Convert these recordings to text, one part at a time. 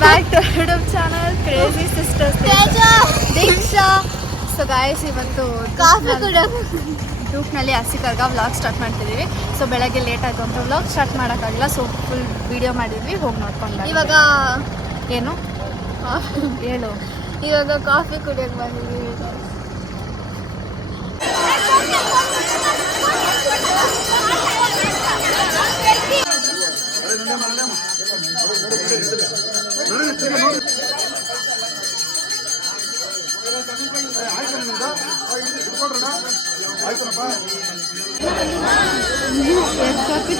Back to YouTube channel Crazy Sisters Diksha. So guys, ಇವತ್ತು ಯೂಟ್ಯೂಬ್ನಲ್ಲಿ ಹಸಿ ಕರ್ಗ ವ್ಲಾಗ್ ಸ್ಟಾರ್ಟ್ ಮಾಡ್ತಿದ್ದೀವಿ. ಸೊ ಬೆಳಗ್ಗೆ ಲೇಟ್ ಆಯಿತು ಅಂತ ವ್ಲಾಗ್ ಸ್ಟಾರ್ಟ್ ಮಾಡೋಕ್ಕಾಗಿಲ್ಲ. ಸೊ ಫುಲ್ ವಿಡಿಯೋ ಮಾಡಿದ್ವಿ, ಹೋಗಿ ನೋಡ್ಕೊಂಡು. ಇವಾಗ ಏನು ಹೇಳು, ಇವಾಗ ಕಾಫಿ ಕುಡಿಯೋಕೆ ಬಂದಿದ್ದೀವಿ.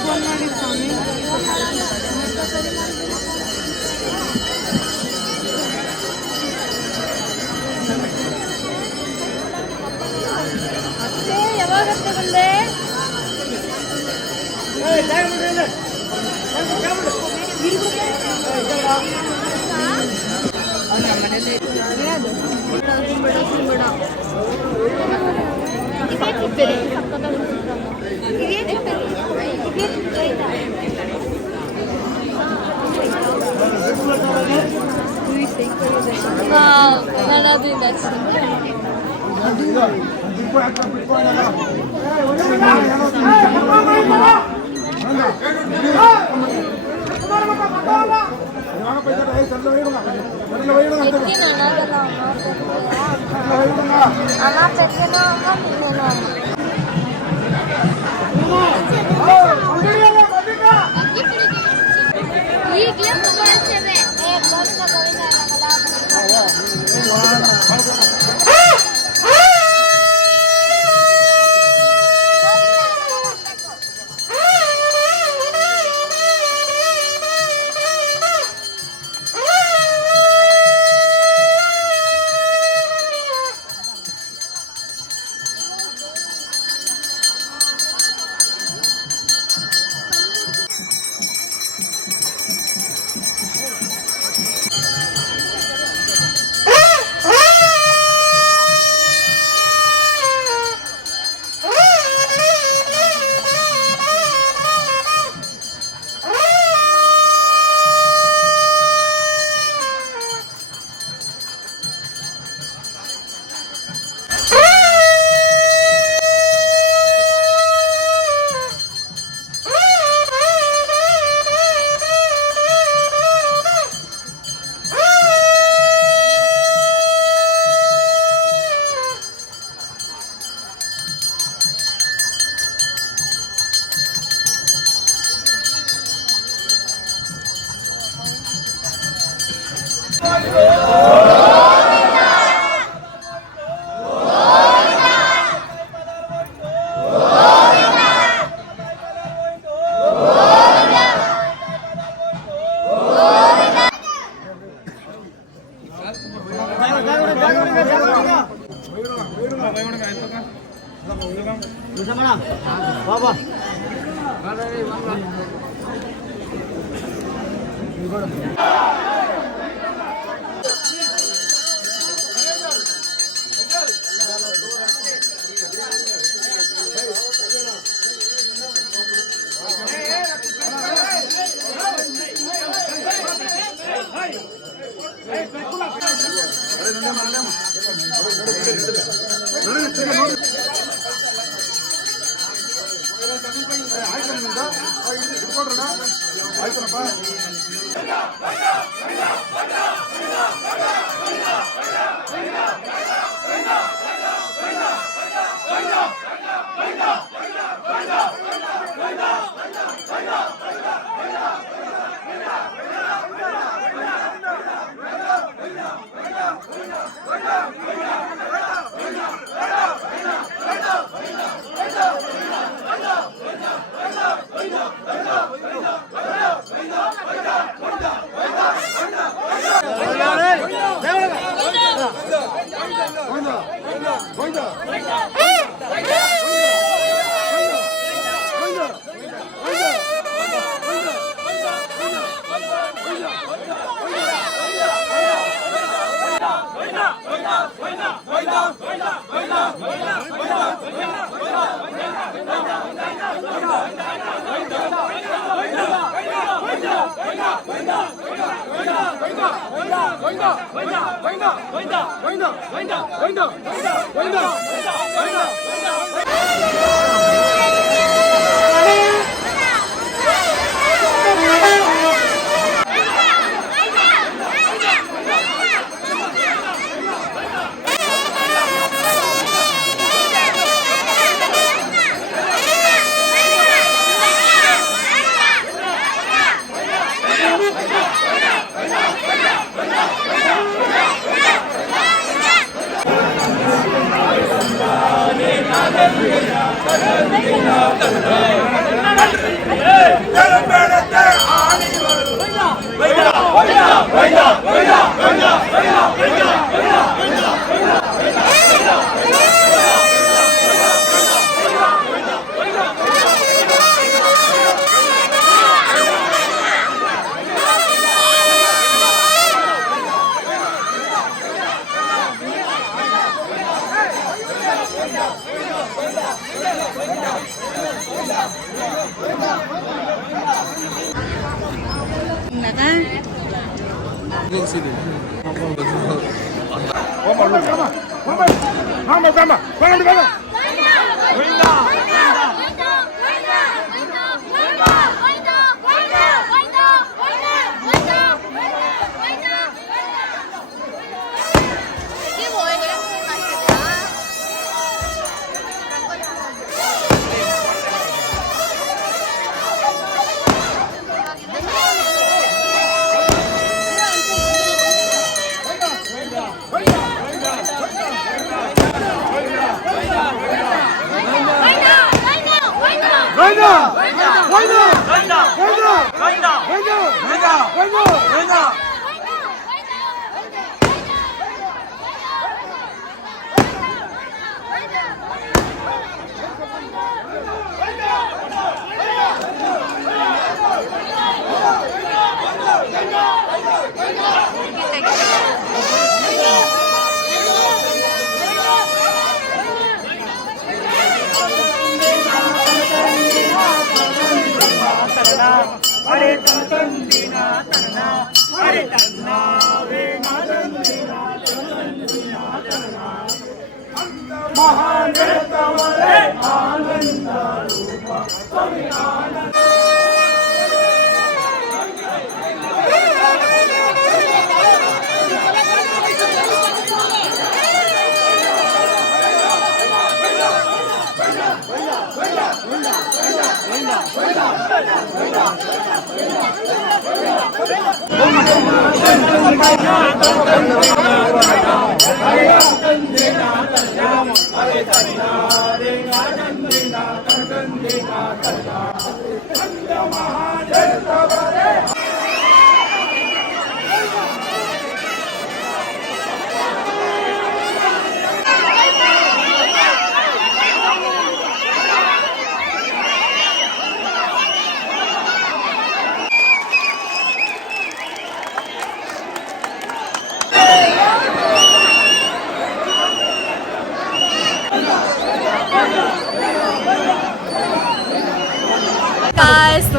ಫೋನ್ ಮಾಡಿ ಸ್ವಾಮಿ. ಅಷ್ಟೇ ಯಾವಾಗ ಬಂದೆ?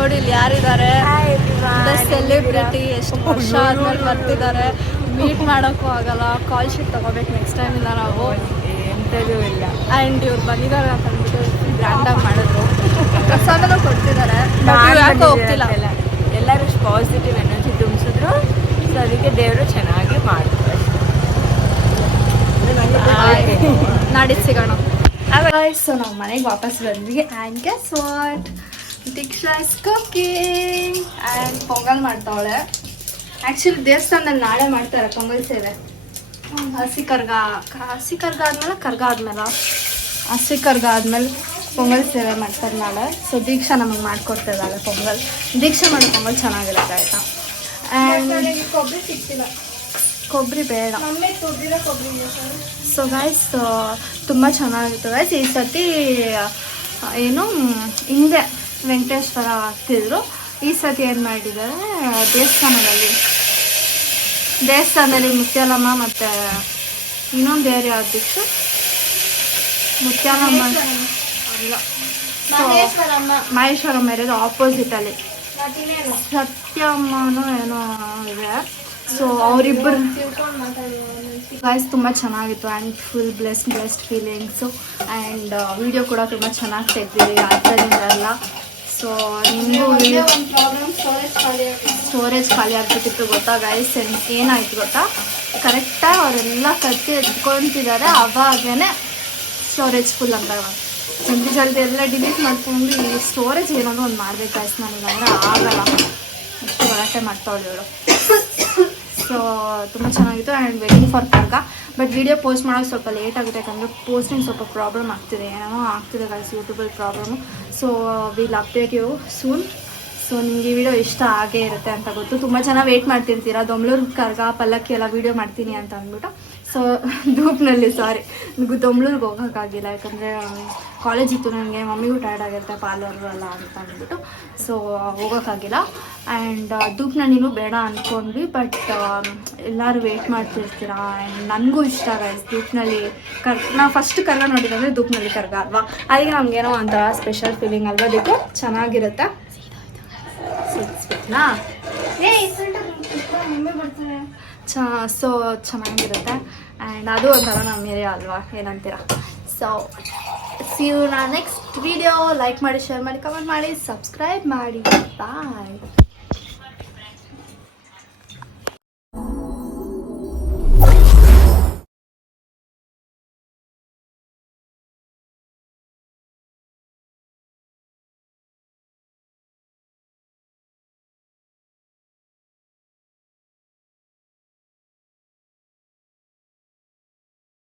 ನೋಡಿ ಇಲ್ಲಿ ಯಾರಿದ್ದಾರೆ, ಸೆಲೆಬ್ರಿಟಿ ಎಷ್ಟು ವರ್ಷ ಆದ್ಮೇಲೆ ಬರ್ತಿದ್ದಾರೆ. ಮೀಟ್ ಮಾಡೋಕ್ಕೂ ಆಗಲ್ಲ, ಕಾಲ್ ಶೀಟ್ ತಗೋಬೇಕು ನೆಕ್ಸ್ಟ್ ಟೈಮಿಂದ ನಾವು. ಇಂಟರ್ವ್ಯೂ ಇಲ್ಲ ಆ್ಯಂಡ್ ಇವ್ರು ಬಂದಿದ್ದಾರೆ ಅಂತ ಅಂದ್ಬಿಟ್ಟು ಗ್ರ್ಯಾಂಡಾಗಿ ಮಾಡಿದ್ರು. ಪ್ರಸಾದನೂ ಕೊಡ್ತಿದ್ದಾರೆ, ಯಾಕೆ ಹೋಗ್ತಿಲ್ಲ. ಎಲ್ಲರೂ ಪಾಸಿಟಿವ್ ಎನರ್ಜಿ ತುಂಬಿಸಿದ್ರು, ಸೊ ಅದಕ್ಕೆ ದೇವರು ಚೆನ್ನಾಗಿ ಮಾಡ್ತಾರೆ. ನಾಡಿದ್ದು ಸಿಗೋಣ. ಸೊ ನಾವು ಮನೆಗೆ ವಾಪಸ್ ಬಂದ್ವಿ. And guess what, Diksha is cooking and pongal ಮಾಡ್ತಾವಳೆ. ಆ್ಯಕ್ಚುಲಿ ದೇವಸ್ಥಾನದಲ್ಲಿ ನಾಳೆ ಮಾಡ್ತಾರೆ ಪೊಂಗಲ್ ಸೇವೆ. ಹಸಿ ಕರ್ಗ ಆದ್ಮೇಲೆ ಹಸಿ ಕರ್ಗ ಆದ್ಮೇಲೆ ಪೊಂಗಲ್ ಸೇವೆ ಮಾಡ್ತಾರೆ ನಾಳೆ. ಸೊ ದೀಕ್ಷಾ ನಮಗೆ ಮಾಡ್ಕೊಡ್ತಾ ಇದ್ದಾಳೆ ಪೊಂಗಲ್. ದೀಕ್ಷಾ ಮಾಡೋ ಪೊಂಗಲ್ ಚೆನ್ನಾಗಿರುತ್ತೆ ಆಯಿತಾ. ಆ್ಯಂಡ್ ಕೊಬ್ಬರಿ ಸಿಗ್ತಿಲ್ಲ, ಕೊಬ್ಬರಿ ಬೇಡ. ಸೊ ಗೈಸ್ ತುಂಬ ಚೆನ್ನಾಗಿತ್ತು ಗೈಸ್. ಈ ಸತಿ ಏನು ಹಿಂದೆ ವೆಂಕಟೇಶ್ವರ ಆಗ್ತಿದ್ರು, ಈ ಸತಿ ಏನು ಮಾಡಿದ್ದಾರೆ ದೇವಸ್ಥಾನದಲ್ಲಿ ಮುತ್ಯಾಲಮ್ಮ ಮತ್ತು ಇನ್ನೊಂದು ಏರಿಯಾ ಅಧ್ಯಕ್ಷ ಮುತ್ಯಾಲಮ್ಮ ಅಲ್ಲ, ಮಹೇಶ್ವರಮ್ಮ ಇರೋದು ಆಪೋಸಿಟಲ್ಲಿ. ಸತ್ಯಮ್ಮನೂ ಏನೋ ಇದೆ. ಸೊ ಅವರಿಬ್ಬರು ಗೈಸ್ ತುಂಬ ಚೆನ್ನಾಗಿತ್ತು and full blessed feelings and video ಕೂಡ ತುಂಬ ಚೆನ್ನಾಗಿ ತೆಗ್ದಿವಿ ಆದ್ದರಿಂದ ಎಲ್ಲ. ಸೊ ನಿಮಗೂ ಸ್ಟೋರೇಜ್ ಖಾಲಿ ಆಗ್ಬಿಟ್ಟಿತ್ತು ಗೊತ್ತಾ ಗೈಸ್. ಏನಾಯ್ತು ಗೊತ್ತಾ, ಕರೆಕ್ಟಾಗಿ ಅವರೆಲ್ಲ ಕತ್ತಿ ಎತ್ಕೊತಿದ್ದಾರೆ, ಅವಾಗೇ ಸ್ಟೋರೇಜ್ ಫುಲ್ ಅಂತ ಜಲ್ದಿ ಎಲ್ಲ ಡಿಲೀಟ್ ಮಾಡ್ಕೊಂಡು ಈ ಸ್ಟೋರೇಜ್ ಏನಾದರೂ ಒಂದು ಮಾಡ್ಬೇಕು ಗೈಸ್. ನನಗಂದ್ರೆ ಆಗಲ್ಲ, ಅಷ್ಟು ಗಲಾಟೆ ಮಾಡ್ತಾವಳು ಇವಳು. ಸೊ ತುಂಬ ಚೆನ್ನಾಗಿತ್ತು ಆ್ಯಂಡ್ ವೇಟಿಂಗ್ ಫಾರ್ ಕರ್ಗ. ಬಟ್ ವಿಡಿಯೋ ಪೋಸ್ಟ್ ಮಾಡೋಕ್ಕೆ ಸ್ವಲ್ಪ ಲೇಟ್ ಆಗುತ್ತೆ, ಯಾಕಂದರೆ ಪೋಸ್ಟಿಂಗ್ ಸ್ವಲ್ಪ ಪ್ರಾಬ್ಲಮ್ ಆಗ್ತಿದೆ, ಏನೋ ಆಗ್ತಿದೆ ಗೈಸ್, ಯೂಟ್ಯೂಬಲ್ಲಿ problem. So will update you soon. So ನಿಮಗೆ ಈ ವಿಡಿಯೋ ಇಷ್ಟ ಆಗೇ ಇರುತ್ತೆ ಅಂತ ಗೊತ್ತು. ತುಂಬ ಜನ ವೆಯ್ಟ್ ಮಾಡ್ತಿರ್ತೀರ ದೊಮ್ಲೂರು ಕರ್ಗ ಪಲ್ಲಕ್ಕಿ ಎಲ್ಲ ವೀಡಿಯೋ ಮಾಡ್ತೀನಿ ಅಂತ ಅಂದ್ಬಿಟ್ಟು. ಸೊ ಧೂಪ್ನಲ್ಲಿ ನನಗೂ ದೊಮ್ಲೂರಿಗೆ ಹೋಗೋಕ್ಕಾಗಿಲ್ಲ, ಯಾಕಂದರೆ ಕಾಲೇಜ್ ಇತ್ತು, ನನಗೆ ಮಮ್ಮಿಗೂ ಟೈರ್ಡ್ ಆಗಿರುತ್ತೆ ಪಾರ್ಲರ್ ಎಲ್ಲ ಅಂತ ಅಂದ್ಬಿಟ್ಟು. ಸೊ ಹೋಗೋಕ್ಕಾಗಿಲ್ಲ. ಆ್ಯಂಡ್ ಧೂಪ್ನಳ್ಳಿನೂ ಬೇಡ ಅಂದ್ಕೊಂಡ್ವಿ, ಬಟ್ ಎಲ್ಲರೂ ವೆಯ್ಟ್ ಮಾಡ್ತಿರ್ತೀರ ಆ್ಯಂಡ್ ನನಗೂ ಇಷ್ಟ ಗೈಸ್ ಧೂಪ್ನಳ್ಳಿ ನಾ ಫಸ್ಟ್ ಕರ್ಗ ನೋಡಿದಂದರೆ ಧೂಪ್ನಳ್ಳಿ ಕರ್ಗ ಅಲ್ವಾ, ಅದಕ್ಕೆ ನಮಗೇನೋ ಒಂಥರ ಸ್ಪೆಷಲ್ ಫೀಲಿಂಗ್ ಅಲ್ವಾ, ಅದಕ್ಕೆ ಚೆನ್ನಾಗಿರುತ್ತೆ. ಸಿಕ್ಸ್ಬಿಟ್ನಾ ಸೊ ಚೆನ್ನಾಗಿರುತ್ತೆ ಆ್ಯಂಡ್ ಅದು ಒಂಥರ ನಮ್ಮ ಏರಿಯಾ ಅಲ್ವಾ, ಏನಂತೀರ. ಸೊ ಸಿ ಯು ನಾ ನೆಕ್ಸ್ಟ್ ವಿಡಿಯೋ. ಲೈಕ್ ಮಾಡಿ, ಶೇರ್ ಮಾಡಿ, ಕಮೆಂಟ್ ಮಾಡಿ, ಸಬ್ಸ್ಕ್ರೈಬ್ ಮಾಡಿ. ಬಾಯ್.